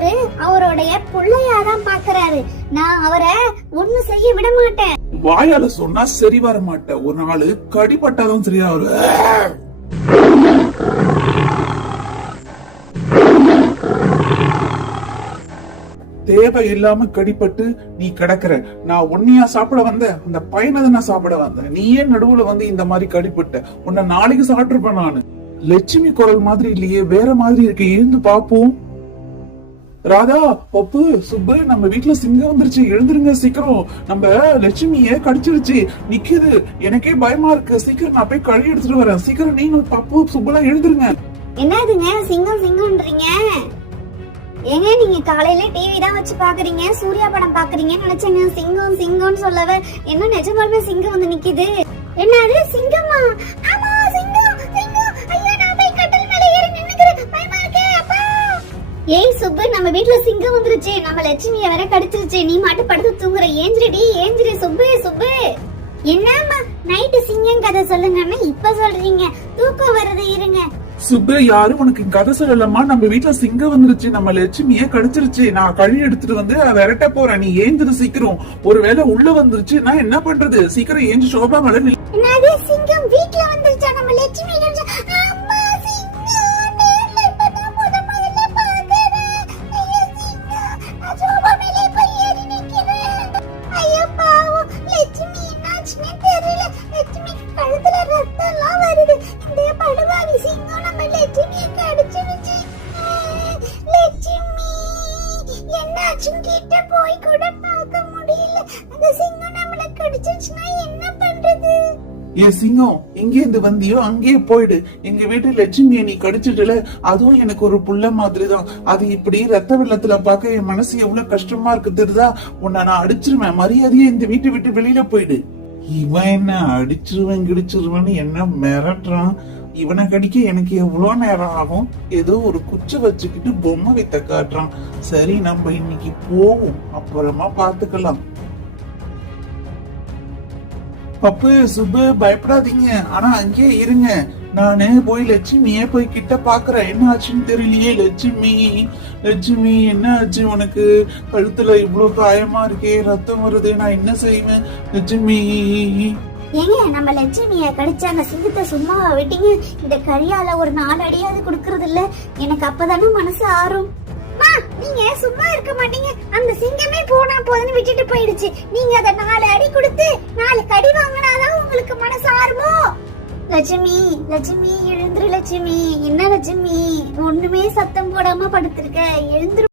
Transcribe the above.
அவரு அவருடைய புள்ளையாதான் பாக்குறாரு. நான் அவரை ஒண்ணு செய்ய விட மாட்டேன். வாயால சொன்னா சரி வர மாட்டேன். ஒரு நாள் கடிப்பட்டாதான் சரியா வரு. தேவை இல்லாம கடிப்பட்டு நீ கிடக்குற. நான் உன்னையா சாப்பிட வந்த, அந்த பையனை நான் சாப்பிட வந்தேன். நீ ஏன் நடுவுல வந்து இந்த மாதிரி கடிப்பட்ட? உன்னை நாளைக்கு சாப்பிட்டுருப்பேன் நானு. லட்சுமி குரல் மாதிரி இல்லையே, வேற மாதிரி இருக்கு. எழுந்து பாப்போம். ராதா, பப்பு, சுப்பு, நம்ம வீட்டுல சிங்கம் வந்துருச்சு. எழுந்துருங்க சீக்கிரம். நம்ம லட்சுமிய கடிச்சிருச்சு, நிக்குது. எனக்கே பயமா இருக்கு. சீக்கிரம் நான் போய் கழி எடுத்துட்டு வரேன். சீக்கிரம் நீங்க பப்பு, சுப்புலாம் எழுந்துருங்க. என்னதுங்க சிங்கம் சிங்கம்ன்றீங்க? ஏங்க நீங்க காலையில டிவி தான் வச்சு பாக்குறீங்க, சூர்யா படம் பாக்குறீங்கன்னு நினைச்சேங்க. சிங்கம் சிங்கம்னு சொல்லவே என்ன நிஜமாலுமே சிங்கம் வந்து நிக்குது. என்னது சிங்கமா? ஆமா சிங்கம் சிங்கம். ஐயோ நான் போய் கட்டில் மேல ஏறி நின்னுக்கிறேன். பயமா இருக்கே அப்பா. ஏய் சுப்பு, நம்ம வீட்ல சிங்கம் வந்துருச்சு. நம்ம லட்சுமிய வேற கடிச்சிருச்சு. நீ மட்டும் படுத்து தூங்குற. ஏஞ்சிரடி ஏஞ்சிரி சுப்பு சுப்பு. என்னம்மா நைட்டு சிங்கம் கதை சொல்லுங்கன்னா இப்ப சொல்றீங்க? தூக்கம் வருது, இருங்க. சுப்பு, யாரும் உனக்கு கதை சொல்லலமா. நம்ம வீட்டுல சிங்கம் வந்துருச்சு, நம்ம லட்சுமிய கடிச்சிருச்சு. நான் கழி எடுத்துட்டு வந்து விரட்ட போறேன். நீ ஏந்திரு சீக்கிரம். ஒருவேளை உள்ள வந்துருச்சு, நான் என்ன பண்றது? சீக்கிரம் ஏஞ்சி சோபா மேல நில்லு. என்னது சிங்கம் வீட்ல வந்துருச்சா? நம்ம லட்சுமி அம்மா சிங்கம் நேர்ல இப்பதான் முதல்ல பாக்குறேன். ஐயோ சிங்கம், நான் சோபா மேலே போய் ஏறி நிக்கிறேன். ஐயோ பாவம் லட்சுமி, என்னாச்சுன்னு தெரியல. லட்சுமி கழுத்துல ரத்தம் எல்லாம் வருது. இந்த படுவாவி சிங்கம் நம்ம லட்சுமியை கடிச்சிருச்சு. லட்சுமி என்னாச்சுன்னு கிட்ட போய் கூட பார்க்க முடியல. அந்த சிங்கம் நம்மள கடிச்சிருச்சுன்னா என்ன பண்றது? ஏ சிங்கம், எங்க இருந்து வந்தியோ அங்கேயே போயிடு. எங்க வீட்டு லட்சுமியை நீ கடிச்சிட்டுல, அதுவும் எனக்கு ஒரு புள்ள மாதிரிதான். அது இப்படி ரத்த வெள்ளத்துல பார்க்க என் மனசு எவ்வளவு கஷ்டமா இருக்கு தெரியுதா? உன்னை நான் அடிச்சிருவேன். மரியாதையா இந்த வீட்டை விட்டு வெளியில போயிடு. இவன் என்ன அடிச்சிருவேன் கிடிச்சிருவேன்னு என்ன மிரட்டுறான்? இவனை கடிக்க எனக்கு எவ்வளவு நேரம் ஆகும்? ஏதோ ஒரு குச்சி வச்சுக்கிட்டு பொம்மை வித்த காட்டுறான். சரி, நம்ம இன்னைக்கு போவோம், அப்புறமா பாத்துக்கலாம். பப்பு, சுப்பு, பயப்படாதீங்க. ஆனா அங்கேயே இருங்க. நானு போய் லட்சுமியே போய் கிட்ட பாக்குறேன். என்ன ஆச்சுன்னு தெரியலையே. லட்சுமி, லட்சுமி என்ன ஆச்சு உனக்கு? கழுத்துல இவ்வளவு காயமா இருக்கே, ரத்தம் வருது. நான் என்ன செய்வேன் லட்சுமி? ஏங்க நம்ம லட்சுமிய கடிச்ச அந்த சிங்கத்தை சும்மா விட்டீங்க? இந்த கரியால ஒரு 4 அடியாவது குடுக்கறது இல்ல. எனக்கு அப்பதானே மனசு ஆறும். நீங்க சும்மா இருக்க மாட்டீங்க. அந்த சிங்கமே போனா போதுன்னு விட்டுட்டு போயிடுச்சு. நீங்க அத 4 அடி கொடுத்து 4 கடி வாங்கினாதான் உங்களுக்கு மனசு ஆறுமோ? லட்சுமி, லட்சுமி எழுந்துரு லட்சுமி. என்ன லட்சுமி, ஒண்ணுமே சத்தம் போடாம படுத்திருக்க? எழுந்துரு.